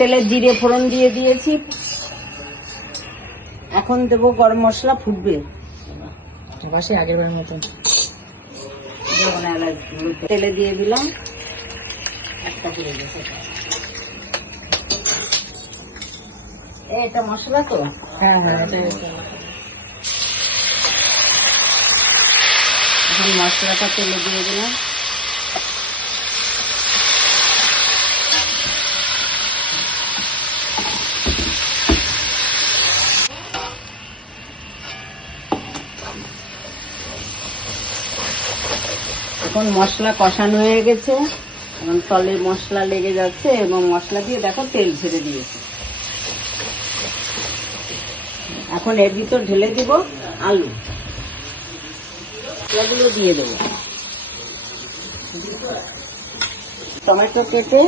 তেলে জিরে ফোড়ন দিয়ে দিয়েছি। এখন দেবো গরম মশলা ফুটবে। বাসে আগের বারের মতন। তেলে দিয়ে দিলাম। একটা করে এটা মশলা তো? হ্যাঁ হ্যাঁ মশলাটা তেলে দিয়ে দিলাম। এখন মশলা কষানো হয়ে গেছে। এখন তলে মশলা লেগে যাচ্ছে এবং মশলা দিয়ে দেখো তেল ছেড়ে দিয়েছে। এখন এর ভিতর ঢেলে দিব আলু। মশলাগুলো দিয়ে দেবো। টমেটো কেটে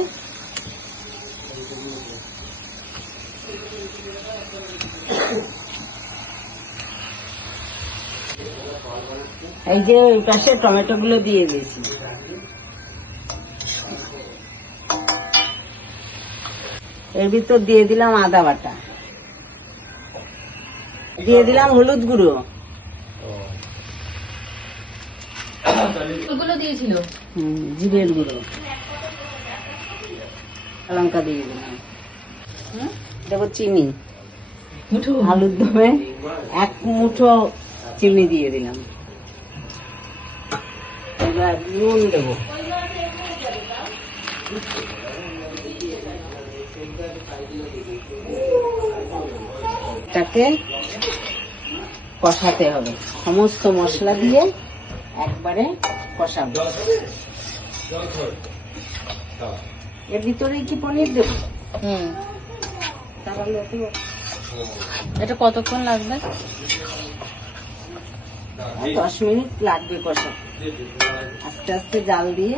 এই যে ওই পাশে টমেটো গুলো দিয়ে দিয়েছি। এর ভিতর দিয়ে দিলাম আদা বাটা। দিয়ে দিলাম হলুদ গুঁড়ো। দিয়েছিল? জিরের গুঁড়ো। লঙ্কা দিয়ে দিলাম। দেবো চিনি। মুঠো। আলুর দমে এক মুঠো চিনি দিয়ে দিলাম। এবার নুন দেবো। এটাকে কষাতে হবে। সমস্ত মশলা দিয়ে একবারে কষাবো। এর ভিতরে কি পনির দেবো? হুম। এটা কতক্ষণ লাগবে? দশ মিনিট লাগবে কষা। আস্তে আস্তে জাল দিয়ে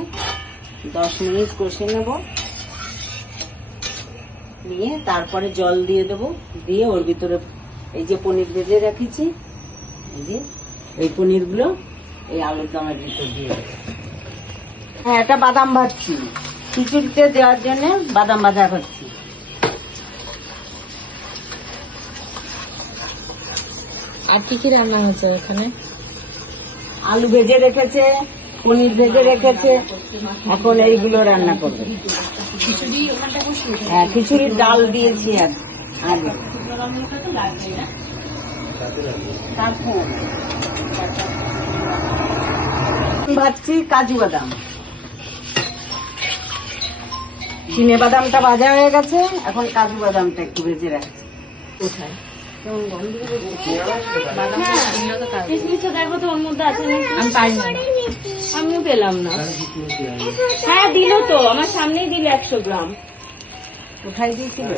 দশ মিনিট কষে নেব। নিয়ে তারপরে জল দিয়ে দেব। দিয়ে ওর ভিতরে এই যে পনির ভেজে রেখেছি এই যে এই পনিরগুলো এই আলুর দমের ভিতর দিয়ে দেবো। হ্যাঁ এটা বাদাম ভাজছি। খিচুড়িতে দেওয়ার জন্য বাদাম ভাজা করছি। আর কি কি রান্না হচ্ছে এখানে? আলু ভেজে রেখেছে পনির ভেজে রেখেছে এখন এইগুলো রান্না করবে। হ্যাঁ খিচুড়ির ডাল দিয়েছি আর আগে ভাজছি কাজু বাদাম। চিনে বাদামটা ভাজা হয়ে গেছে এখন কাজু বাদামটা একটু ভেজে রাখছি। কোথায়? কেমন গন্ধ বেরোচ্ছে? দেখো তো ওর মধ্যে আছে নাকি? আমি পারি না আমিও পেলাম না হ্যাঁ দিল তো আমার সামনেই দিল একশো গ্রাম কোথায় দিয়েছিল